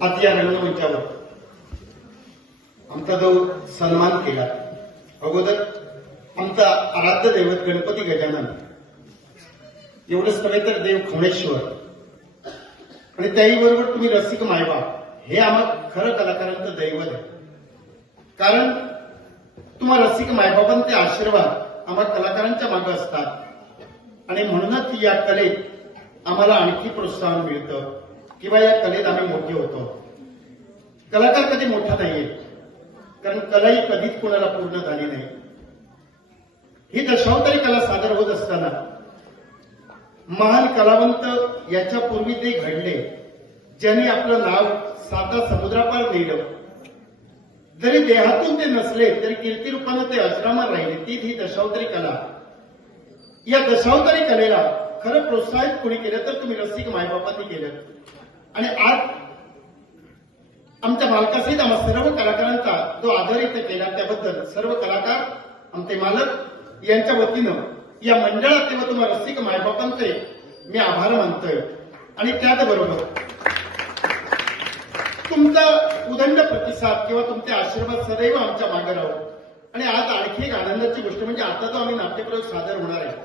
आज या रंगमंचावर आमचा जो सन्मान केला. अगोदर आमचा आराध्य दैवत गणपती गजानन. एवढंच नव्हे तर देव खवणेश्वर आणि त्याही बरोबर तुम्ही रसिक मायबाप. हे आम्हा खरं कलाकारांचं दैवत आहे. कारण तुम्हा रसिक मायबाबांचे आशीर्वाद आम्हा कलाकारांच्या मागे असतात. आणि म्हणूनच या कलेत आम्हाला आणखी प्रोत्साहन मिळतं. किंवा या कलेत आम्ही मोठे होतो. कलाकार कधी मोठा नाहीये. कारण कलाही कधीच कोणाला पूर्ण झाली नाही. ही दशावतारी कला सादर होत असताना महान कलावंत याच्या पूर्वी ते घडले. ज्यांनी आपलं नाव साता समुद्रापार नेलं. जरी देहातून ते नसले तरी कीर्ती रूपानं ते अश्रामात राहिले. तीच ही दशावतारी कला. या दशावतारी कलेला खरं प्रोत्साहित कोणी केलं तर तुम्ही रसिक मायबापांनी केलं. आणि आज आमच्या मालकासहित आम्हा सर्व कलाकारांचा जो आदर इथे केला त्याबद्दल सर्व कलाकार आमचे मालक यांच्या वतीनं या मंडळात किंवा तुम्हा रसिक मायबापांचे मी आभार मानतोय. आणि त्याचबरोबर तुमचा उदंड प्रतिसाद किंवा तुमचे आशीर्वाद सदैव आमच्या मागे राहू. आणि आज आणखी एक आनंदाची गोष्ट म्हणजे आता जो आम्ही नाट्यप्रयोग सादर होणार आहे.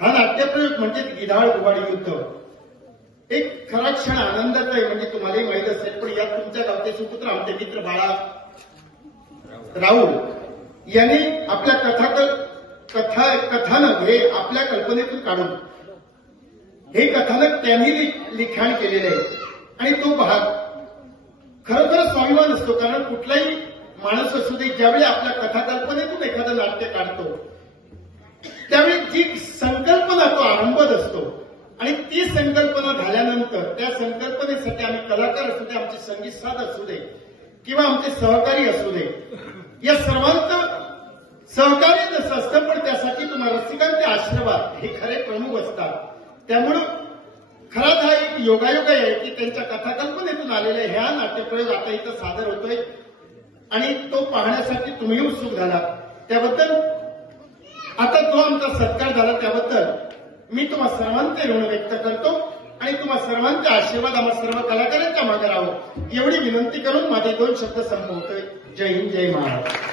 हा नाट्यप्रयोग म्हणजे गिधाळ गुवाडी युद्ध. एक खरा क्षण आनंदाचा आहे म्हणजे तुम्हालाही माहीत असेल पण यात तुमच्या गावचे सुपुत्र आमचे मित्र बाळा राहुल यांनी आपल्या कथा कथा कथानक हे आपल्या कल्पनेतून काढून हे कथानक त्यांनी लिखाण केलेले आहे. आणि तो भाग खरोखर स्वाभिमान असतो कारण कुठलाही माणूस असू दे ज्यावेळी आपल्या कथाकल्पनेतून एखादं नाट्य काढतो त्यावेळी जी संकल्पना तो आरंभत असतो. आणि ती संकल्प झाल्यानंतर त्या संकल्पनेसाठी आम्ही कलाकार असू दे आमचे संगीत साध असू दे किंवा आमचे सहकारी असू दे या सर्वांचं सहकार्य जसं असतं पण त्यासाठी तुम्हाला रसिकांचे आशीर्वाद हे खरे प्रमुख असतात. त्यामुळं खराच हा एक योगायोग आहे की त्यांच्या कथाकल्पनेतून आलेले ह्या नाट्यप्रयोग आता इथं सादर होतोय आणि तो पाहण्यासाठी तुम्ही उत्सुक झाला. त्याबद्दल आता जो आमचा सत्कार झाला त्याबद्दल मी तुम्हा सर्वांचे ऋण व्यक्त करतो. आणि तुम्हा सर्वांचा आशीर्वाद आम्हा सर्व कलाकारांच्या मागे राहावं एवढी विनंती करून माझे दोन शब्द संपवतोय. जय हिंद जय महाराज